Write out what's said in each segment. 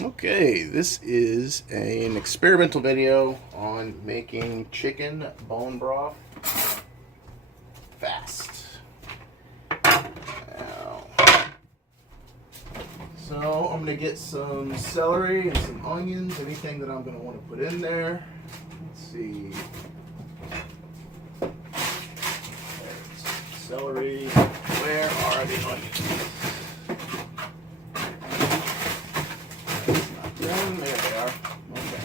Okay, this is an experimental video on making chicken bone broth fast. Now, so I'm going to get some celery and some onions, anything that I'm going to want to put in there. Let's see. There's celery. Where are the onions? There they are. Okay.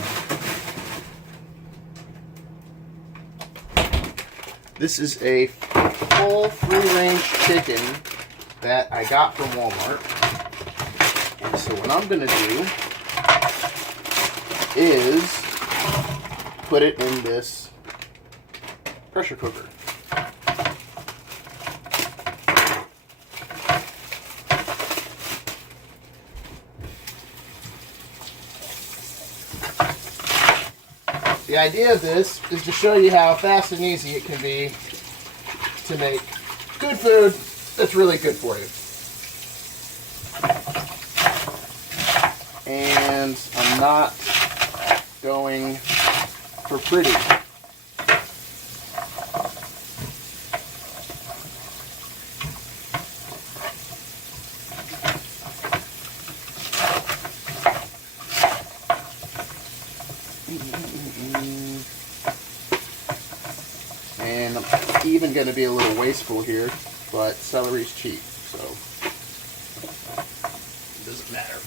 This is a full free-range chicken that I got from Walmart. And so what I'm going to do is put it in this pressure cooker. The idea of this is to show you how fast and easy it can be to make good food that's really good for you. And I'm not going for pretty. And I'm even going to be a little wasteful here, but celery's cheap, so it doesn't matter.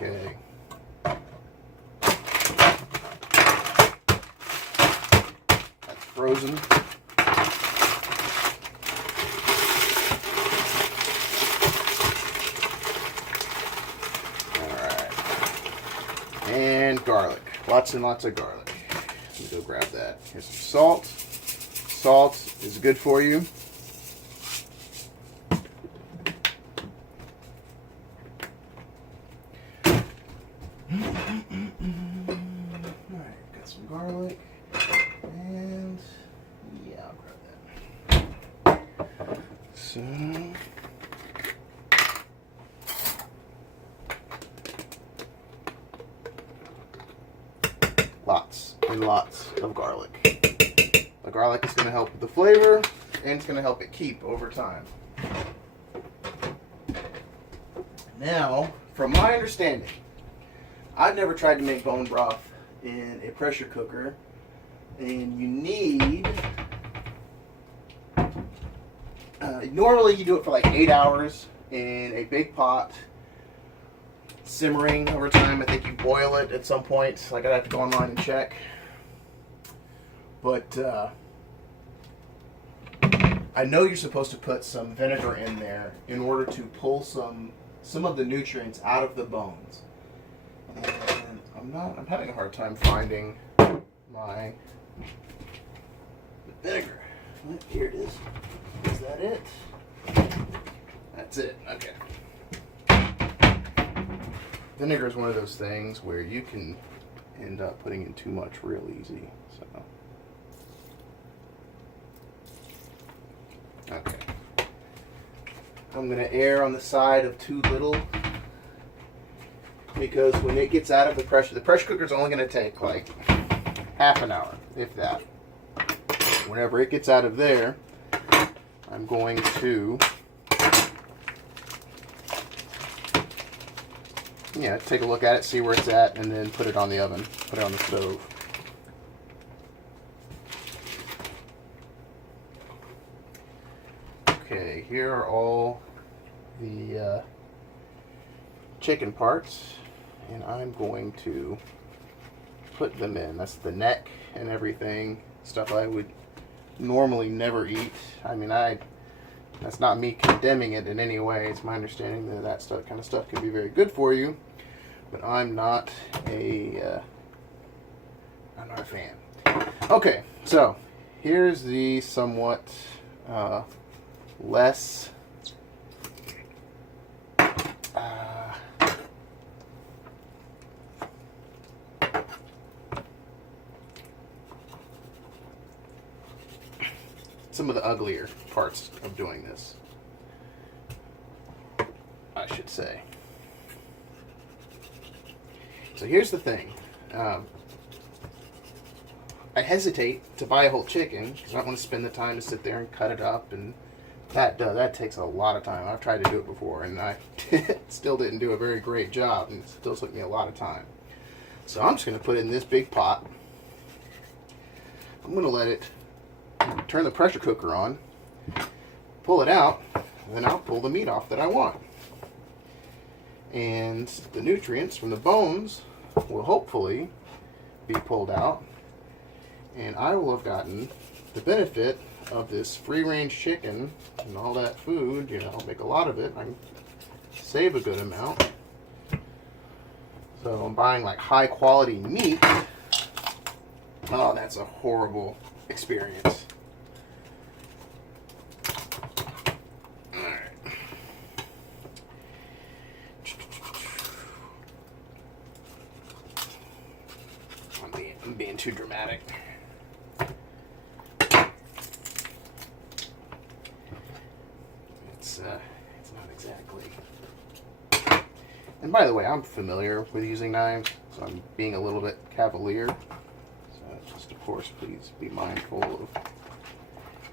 Okay. Frozen. Alright. And garlic. Lots and lots of garlic. Let me go grab that. Here's some salt. Salt is good for you. Alright, got some garlic. And yeah, I'll grab that. So lots and lots of garlic. The garlic is going to help with the flavor, and it's going to help it keep over time. Now, from my understanding, I've never tried to make bone broth in a pressure cooker. And you need, normally you do it for like 8 hours in a big pot, simmering over time. I think you boil it at some point. Like I'd have to go online and check. But I know you're supposed to put some vinegar in there in order to pull some of the nutrients out of the bones. And I'm having a hard time finding my vinegar. Here it is. Is that it? That's it. Okay. Vinegar is one of those things where you can end up putting in too much real easy. So, okay. I'm gonna err on the side of too little because when it gets out of the pressure cooker is only gonna take like half an hour, if that. Whenever it gets out of there, I'm going to take a look at it, see where it's at, and then put it on the oven, put it on the stove. Okay, here are all the chicken parts, and I'm going to put them in. That's the neck and everything, stuff I would normally never eat. I mean, that's not me condemning it in any way. It's my understanding that kind of stuff can be very good for you, but I'm not a fan. Okay, so here's the somewhat less some of the uglier parts of doing this, I should say. So here's the thing. I hesitate to buy a whole chicken because I don't want to spend the time to sit there and cut it up, and that takes a lot of time. I've tried to do it before, and I still didn't do a very great job, and it still took me a lot of time. So I'm just going to put it in this big pot. I'm going to let it turn the pressure cooker on, pull it out, and then I'll pull the meat off that I want. And the nutrients from the bones will hopefully be pulled out, and I will have gotten the benefit of this free-range chicken and all that food. You know, I'll make a lot of it. I can save a good amount. So I'm buying like high-quality meat. Oh, that's a horrible experience. Alright. I'm being too dramatic. It's not exactly. And by the way, I'm familiar with using knives, so I'm being a little bit cavalier. So just, of course, please be mindful of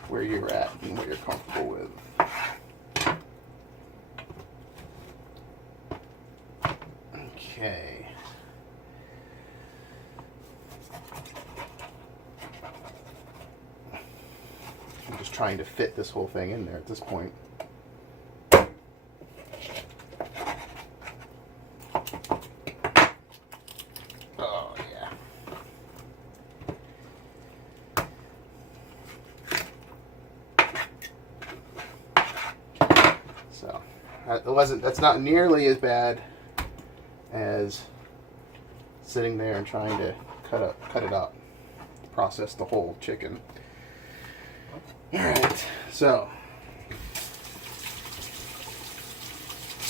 where you're at and what you're comfortable with. Okay. I'm just trying to fit this whole thing in there at this point. Oh, yeah. So, that's not nearly as bad as sitting there and trying to cut it up, process the whole chicken. Alright, so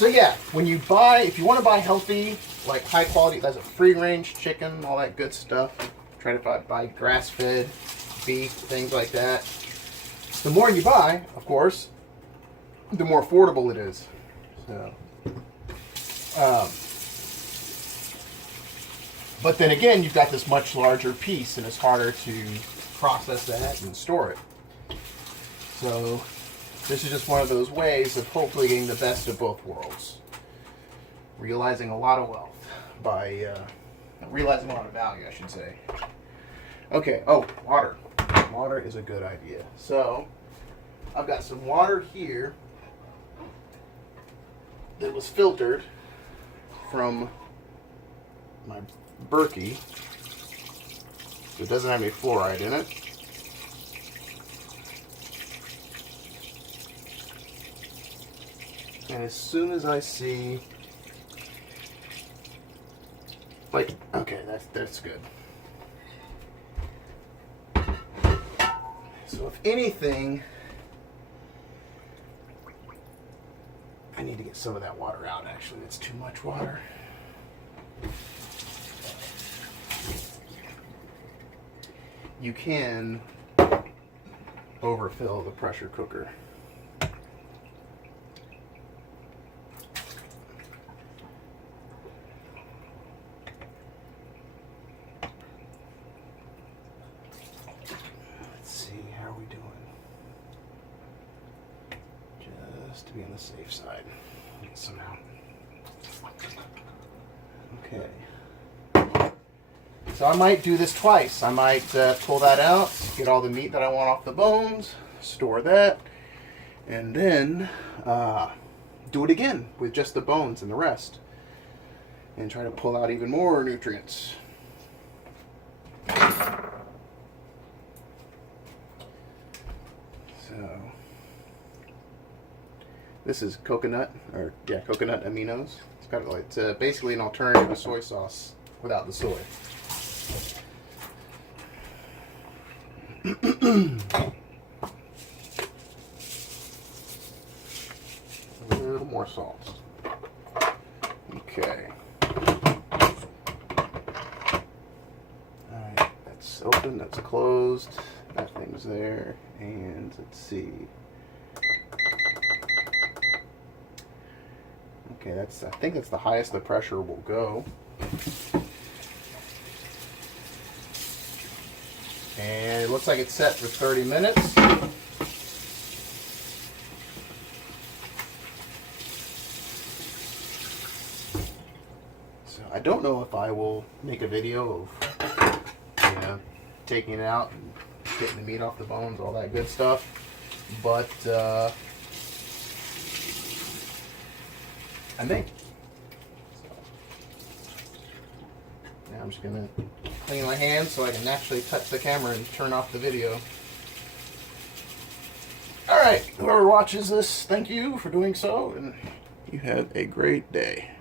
yeah, when you buy, if you want to buy healthy, like high quality, that's a free range chicken, all that good stuff, try to buy grass fed beef, things like that. The more you buy, of course, the more affordable it is. So, but then again, you've got this much larger piece, and it's harder to process that and store it. So this is just one of those ways of hopefully getting the best of both worlds. Realizing a lot of wealth by, realizing a lot of value, I should say. Okay, oh, water. Water is a good idea. So I've got some water here that was filtered from my Berkey. It doesn't have any fluoride in it. And as soon as I see, like, okay, that's good. So if anything, I need to get some of that water out. Actually, it's too much water. You can overfill the pressure cooker. To be on the safe side. Get some out. Okay. So I might do this twice. I might pull that out, get all the meat that I want off the bones, store that, and then do it again with just the bones and the rest. And try to pull out even more nutrients. So this is coconut aminos. It's got like it's basically an alternative to soy sauce without the soy. A little more salt. Okay. Alright, that's open, that's closed. That thing's there, and let's see. Okay, I think that's the highest the pressure will go. And it looks like it's set for 30 minutes. So I don't know if I will make a video of, you know, taking it out and getting the meat off the bones, all that good stuff. But I may. So, now I'm just gonna clean my hands so I can actually touch the camera and turn off the video. Alright, whoever watches this, thank you for doing so, and you have a great day.